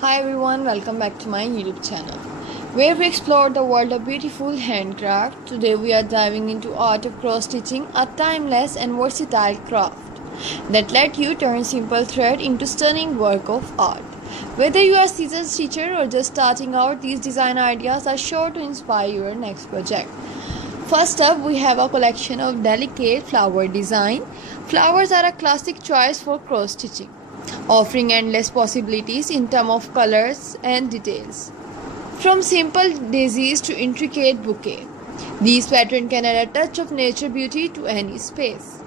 Hi everyone, welcome back to my YouTube channel where we explore the world of beautiful handcraft. Today we are diving into art of cross stitching, a timeless and versatile craft that let you turn simple thread into stunning work of art. Whether you are a seasoned stitcher or just starting out, these design ideas are sure to inspire your next project. First up, we have a collection of delicate flower design. Flowers are a classic choice for cross stitching, offering endless possibilities in terms of colors and details. From simple daisies to intricate bouquet, these patterns can add a touch of nature beauty to any space.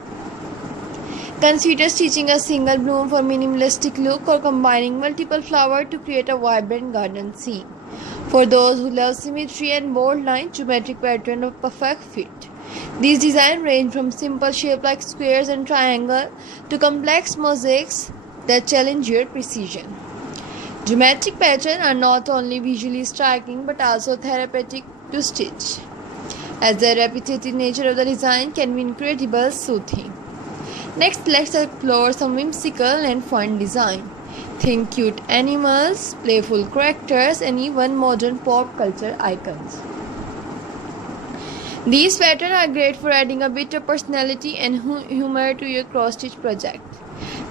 Consider stitching a single bloom for minimalistic look or combining multiple flowers to create a vibrant garden scene. For those who love symmetry and bold lines, geometric patterns are perfect fit. These designs range from simple shapes like squares and triangles to complex mosaics that challenge your precision. Geometric patterns are not only visually striking but also therapeutic to stitch, as the repetitive nature of the design can be incredibly soothing. Next, let's explore some whimsical and fun design. Think cute animals, playful characters, and even modern pop culture icons. These patterns are great for adding a bit of personality and humor to your cross-stitch project.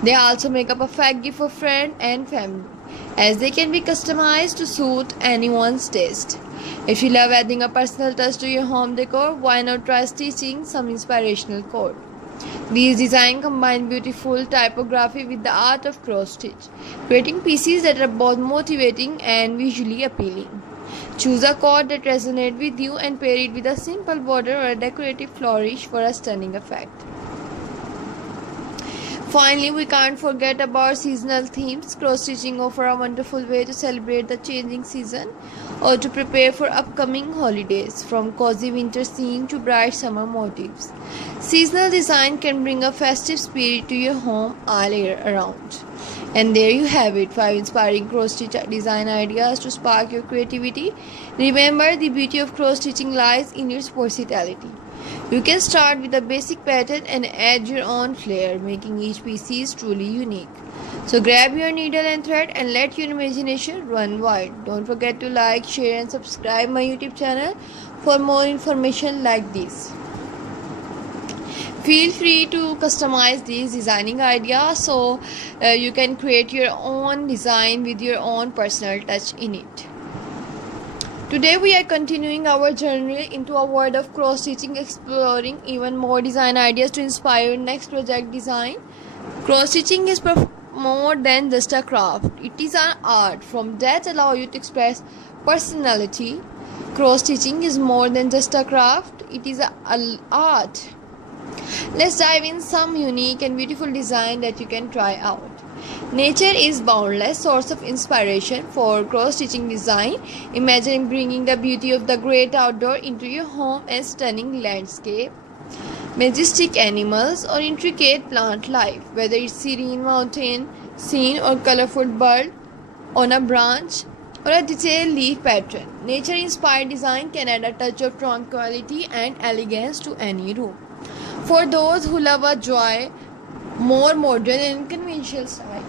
They also make a perfect gift for friends and family, as they can be customized to suit anyone's taste. If you love adding a personal touch to your home decor, why not try stitching some inspirational cord? These designs combine beautiful typography with the art of cross stitch, creating pieces that are both motivating and visually appealing. Choose a cord that resonates with you and pair it with a simple border or a decorative flourish for a stunning effect. Finally, we can't forget about seasonal themes. Cross stitching offers a wonderful way to celebrate the changing season or to prepare for upcoming holidays, from cozy winter scene to bright summer motifs. Seasonal design can bring a festive spirit to your home all year around. And there you have it, 5 inspiring cross stitch design ideas to spark your creativity. Remember, the beauty of cross stitching lies in its versatility. You can start with a basic pattern and add your own flair, making each piece truly unique. So grab your needle and thread and let your imagination run wild. Don't forget to like, share and subscribe my YouTube channel for more information like this. Feel free to customize these designing ideas so you can create your own design with your own personal touch in it. Today we are continuing our journey into a world of cross stitching, exploring even more design ideas to inspire your next project design. Cross stitching is more than just a craft. It is an art from that allow you to express personality. Cross stitching is more than just a craft. It is an art. Let's dive in some unique and beautiful design that you can try out. Nature is boundless source of inspiration for cross-stitching design. Imagine bringing the beauty of the great outdoor into your home and stunning landscape, majestic animals or intricate plant life. Whether it's serene mountain scene or colorful bird on a branch or a detailed leaf pattern, nature-inspired design can add a touch of tranquility and elegance to any room. For those who love a joy, more modern and conventional style,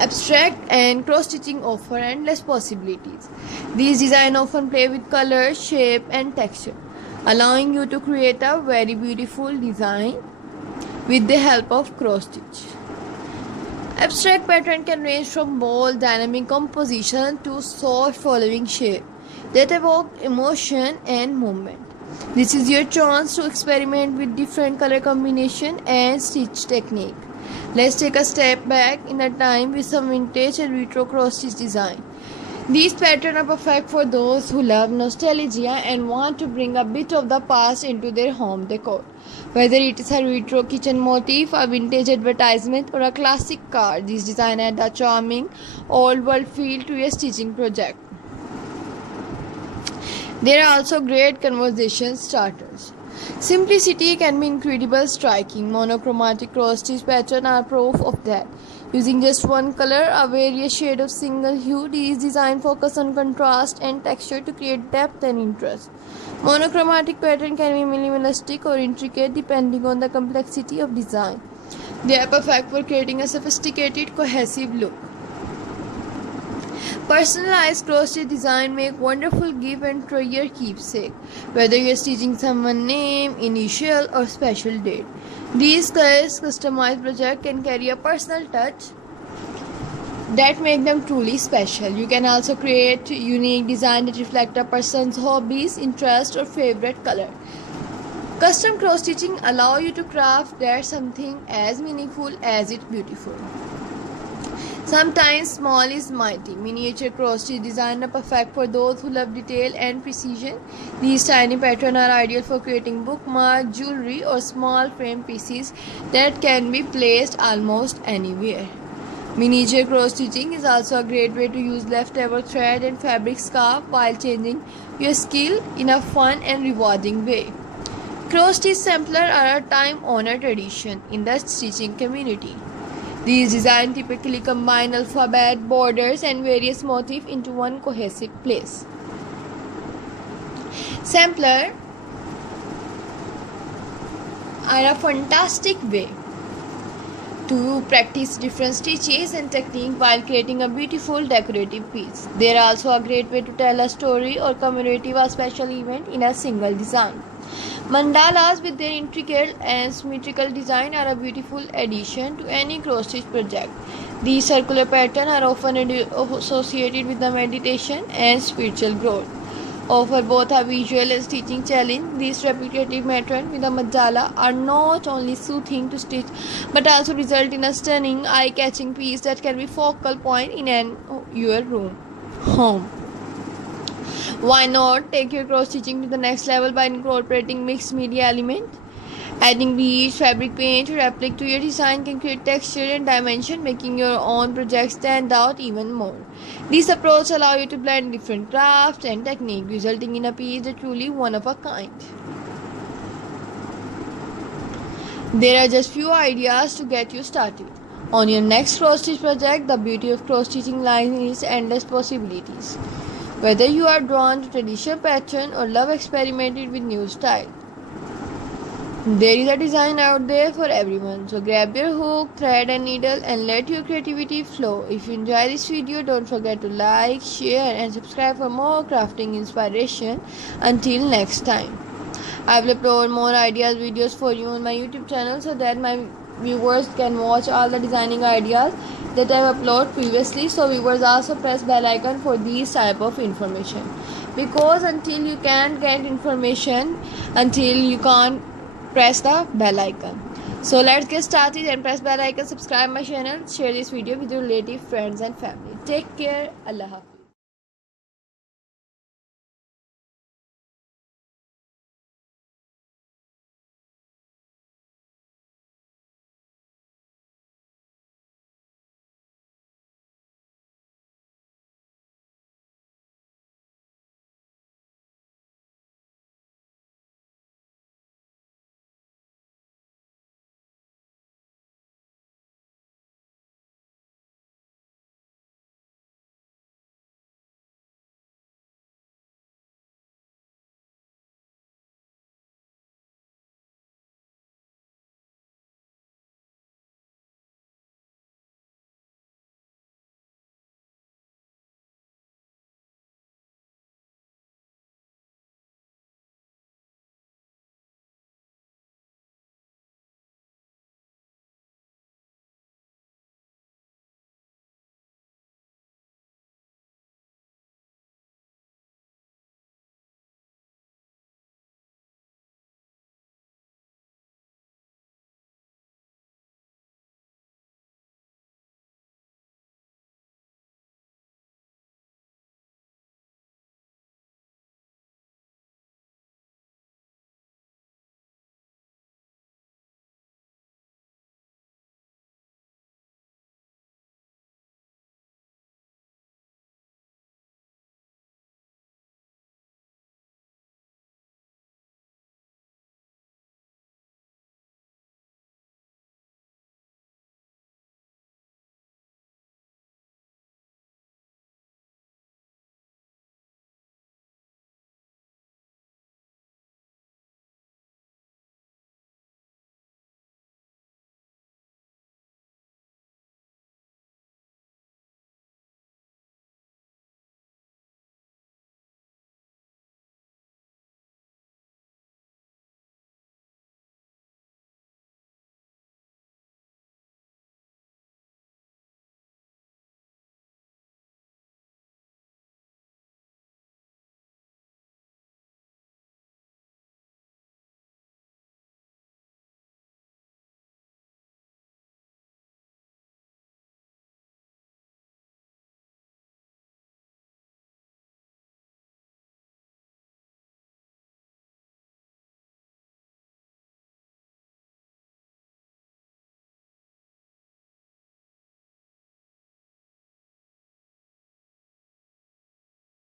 abstract and cross-stitching offer endless possibilities. These designs often play with color, shape and texture, allowing you to create a very beautiful design with the help of cross-stitch. Abstract pattern can range from bold, dynamic composition to soft following shape that evoke emotion and movement. This is your chance to experiment with different color combination and stitch technique. Let's take a step back in a time with some vintage and retro cross stitch design. These patterns are perfect for those who love nostalgia and want to bring a bit of the past into their home decor. Whether it is a retro kitchen motif, a vintage advertisement, or a classic car, these designs add a charming, old-world feel to your stitching project. There are also great conversation starters. Simplicity can be incredibly striking. Monochromatic cross-stitch patterns are proof of that. Using just one color, a various shade of single hue, these designs focus on contrast and texture to create depth and interest. Monochromatic pattern can be minimalistic or intricate depending on the complexity of design. They are perfect for creating a sophisticated, cohesive look. Personalized cross-stitch design make wonderful gift and treasure keepsake, whether you're stitching someone's name, initial, or special date. These customized projects can carry a personal touch that make them truly special. You can also create unique design that reflect a person's hobbies, interest, or favorite color. Custom cross stitching allow you to craft that something as meaningful as it's beautiful. Sometimes small is mighty. Miniature cross stitch designs are perfect for those who love detail and precision. These tiny patterns are ideal for creating bookmarks, jewelry, or small frame pieces that can be placed almost anywhere. Miniature cross stitching is also a great way to use leftover thread and fabric scarf while changing your skill in a fun and rewarding way. Cross stitch samplers are a time-honored tradition in the stitching community. These designs typically combine alphabet, borders, and various motifs into one cohesive piece. Samplers are a fantastic way to practice different stitches and techniques while creating a beautiful decorative piece. They are also a great way to tell a story or commemorate a special event in a single design. Mandalas with their intricate and symmetrical design are a beautiful addition to any cross-stitch project. These circular patterns are often associated with the meditation and spiritual growth. Offer both a visual and stitching challenge. These repetitive patterns with a mandala are not only soothing to stitch but also result in a stunning, eye-catching piece that can be focal point in your home. Why not take your cross stitching to the next level by incorporating mixed media element? Adding beads, fabric paint, or applique to your design can create texture and dimension, making your own project stand out even more. This approach allows you to blend different crafts and techniques, resulting in a piece that's truly one of a kind. There are just few ideas to get you started on your next cross stitch project. The beauty of cross stitching lies in its endless possibilities. Whether you are drawn to traditional pattern or love experimenting with new style, there is a design out there for everyone. So grab your hook, thread and needle and let your creativity flow. If you enjoy this video, don't forget to like, share and subscribe for more crafting inspiration. Until next time, I will upload more ideas videos for you on my YouTube channel so that my viewers can watch all the designing ideas that I have uploaded previously. So viewers also press bell icon for these type of information, because until you can't get information until you can't press the bell icon. So let's get started and press bell icon, subscribe my channel, share this video with your relative, friends and family. Take care. Allah Hafiz.